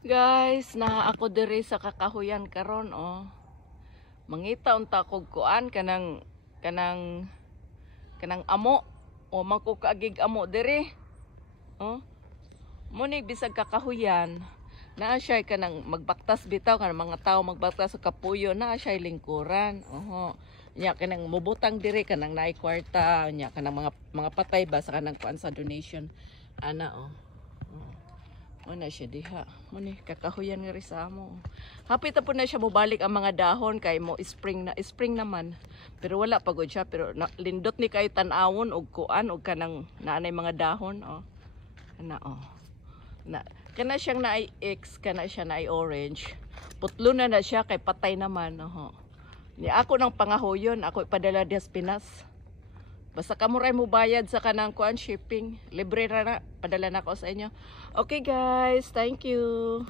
Guys, na ako diri sa kakahuyan karon oh. Mangita unta kog kuan kanang amo o mangkukagig amo diri. Oh. Muni bisag kakahuyan. Naa siya kanang magbaktas bitaw kanang mga tao magbaktas sa kapuyo naa siya lingkuran. Oho. Nya kanang mubutang diri kanang naay kwarta nya kanang mga patay ba sa kanang kuan sa donation. Ana oh. Muna siya diha. Muna kakahuyan nga rin sa amo. Hapit na po na siya mubalik ang mga dahon kay mo spring naman. Pero wala pagod siya pero lindot ni kay tan-awon og kuan og kanang naanay mga dahon oh. Kana oh. Kana siyang naay X, kana siya naay orange. Putlo na siya kay patay naman oh. Ni ako nang pangahoyon, ako ipadala di Pinas. Basta kamuray mo bayad sa kanang kuan shipping. Libre ra na. Padala na ko sa inyo. Okay guys, thank you.